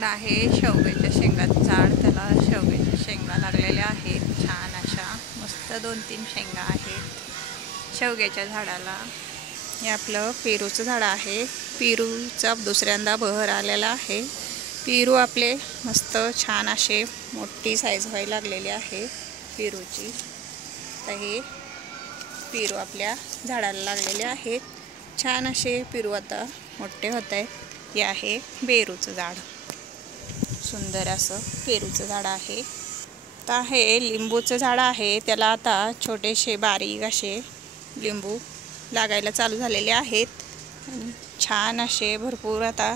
आहे शेवग्याच्या शेंगाचं झाड. त्याला शेवग्याच्या शेंगा लागलेल्या आहेत. छान अशा मस्त 2-3 शेंगा आहेत शेवग्याच्या झाडाला. हे आपलं पेरूचं झाड आहे. पेरूचा दुसऱ्यांदा बहर आलेला आहे. पेरू आपले मस्त छान असे मोठी साईज व्हायला लागलेली आहे पेरूची. तर हे पेरू आपल्या झाडाला लागलेले आहेत. छान असे पेरू आता मोठे होत आहेत. हे आहे पेरूचं झाड. सुंदर असं पेरूचं झाड आहे. आता हे लिंबूचं झाड आहे. त्याला आता छोटेसे बारीक असे लिंबू लागायला चालू झालेले आहेत. छान असे भरपूर आता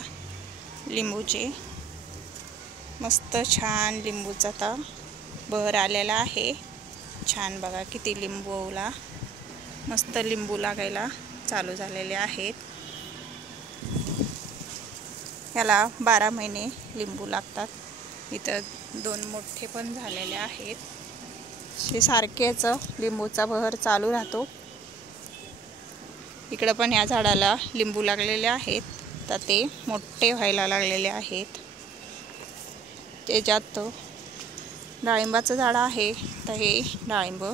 लिंबूचे मस्त छान लिंबूचा आता बहर आलेला आहे. छान बघा किती लिंबूला मस्त लिंबू लागायला चालू झालेले आहेत. याला 12 महिने लिंबू लागतात. इथं 2 मोठे पण झालेले आहेत. हे सारखेच लिंबूचा बहर चालू राहतो. इकडं पण या झाडाला लिंबू लागलेले आहेत. तर ते मोठे व्हायला लागलेले आहेत. त्याच्यात डाळिंबाचं झाड आहे. तर हे डाळिंब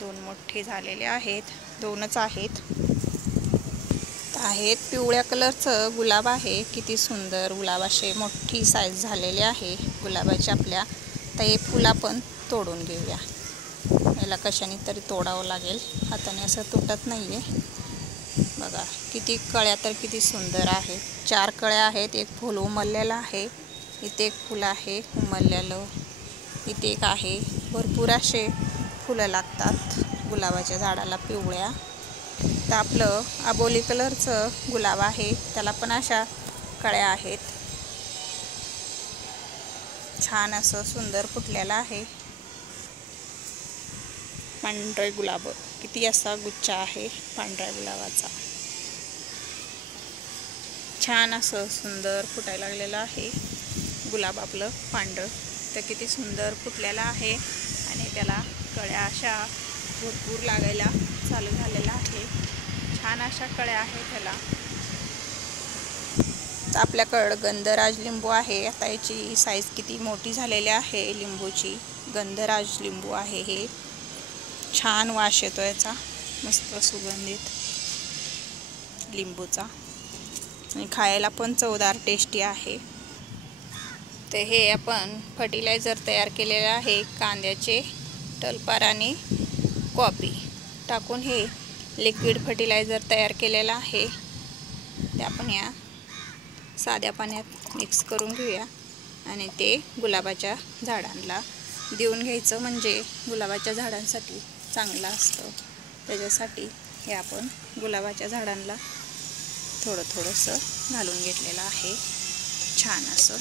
2 मोठे झालेले आहेत. 2च आहेत. पिवळ्या कलरचं गुलाब आहे. किती सुंदर गुलाब असे मोठी साईज झालेली आहे गुलाबाची आपल्या. तर हे फुल आपण तोडून घेऊया. याला कशाने तरी तोडावं लागेल. हाताने असं तुटत नाही आहे. बघा किती कळ्या तर किती सुंदर आहेत. 4 कळ्या आहेत. एक फूल उमललेलं आहे. इथे एक फुल आहे उमललेलं. इथे एक आहे. भरपूर असे फुलं लागतात गुलाबाच्या झाडाला पिवळ्या. तर आपलं आबोली कलरचं गुलाब आहे. त्याला पण अशा कळ्या आहेत. छान असं सुंदर फुटलेलं आहे. पांढरे गुलाब किती असा गुच्छ आहे पांढऱ्या गुलाबाचा. छान असं सुंदर फुटायला लागलेलं आहे गुलाब आपलं पांढरं. तर किती सुंदर फुटलेलं आहे आणि त्याला कळ्या अशा भरपूर लागायला चालू झालेला आहे. छान अशा कळ्या आहेत त्याला. तर आपल्याकडं गंधराज लिंबू आहे. आता याची साईज किती मोठी झालेली आहे लिंबूची. गंधराज लिंबू आहे हे. छान वास येतो याचा मस्त सुगंधित लिंबूचा आणि खायला पण चवदार टेस्टी आहे. तर हे आपण फर्टिलायझर तयार केलेले आहे. कांद्याचे टलपार आणि कॉफी टाकून हे लिक्विड फर्टिलायझर तयार केलेलं आहे. ते आपण या साध्या पाण्यात मिक्स करून घेऊया आणि ते गुलाबाच्या झाडांना देऊन घ्यायचं. म्हणजे गुलाबाच्या झाडांसाठी चांगलं असतं. त्याच्यासाठी हे आपण गुलाबाच्या झाडांना थोडंसं घालून घेतलेलं आहे छान असं.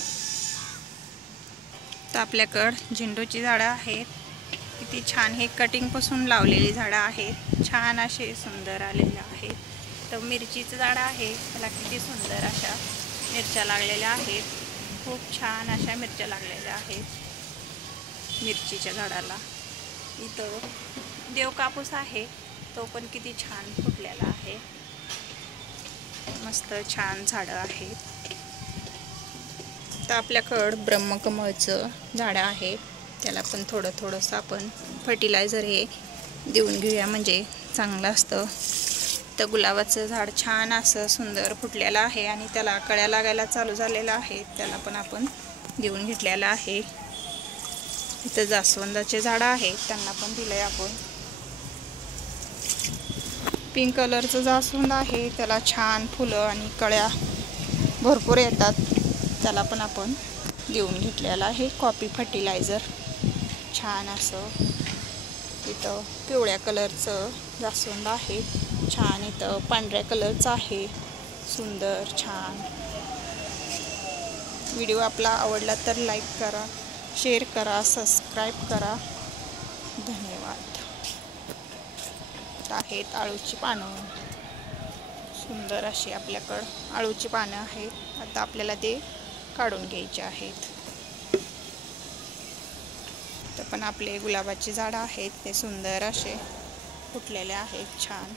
तर आपल्याकडं झेंडूची झाडं आहेत. किती छान हे कटिंगपासून लावलेली झाडं आहेत. छान असे सुंदर आलेले आहेत. तर मिरचीचं झाड आहे. त्याला किती सुंदर अशा मिरच्या लागलेल्या आहेत. खूप छान अशा मिरच्या लागलेल्या आहेत मिरचीच्या झाडाला. इथं देव कापूस आहे. तो पण किती छान फुटलेला आहे. मस्त छान झाडं आहेत. तर आपल्याकडं ब्रह्मकमळचं झाड आहे. त्याला पण थोडंसं आपण फर्टिलायझर हे देऊन घेऊया म्हणजे चांगलं असतं. तर गुलाबाचं झाड छान असं सुंदर फुटलेलं आहे आणि त्याला कळ्या लागायला चालू झालेला आहे. त्याला पण आपण देऊन घेतलेलं आहे. इथं जास्वंदाचे झाडं आहेत. त्यांना पण दिलंय आपण. पिंक कलरचं जास्वंद आहे. त्याला छान फुलं आणि कळ्या भरपूर येतात. त्याला पण आपण देऊन घेतलेलं आहे कॉफी फर्टिलायझर. छान असं इथं पिवळ्या कलरचं जास्वंद आहे. छान इथं पांढऱ्या कलरचं आहे. सुंदर छान. व्हिडिओ आपला आवडला तर लाईक करा, शेअर करा, सबस्क्राईब करा. धन्यवाद. आहेत आळूची पानं. सुंदर अशी आपल्याकडं आळूची पानं आहेत. आता आपल्याला ते काढून घ्यायचे आहेत. तर पण आपले गुलाबाची झाडं आहेत ते सुंदर असे फुटलेले आहेत छान.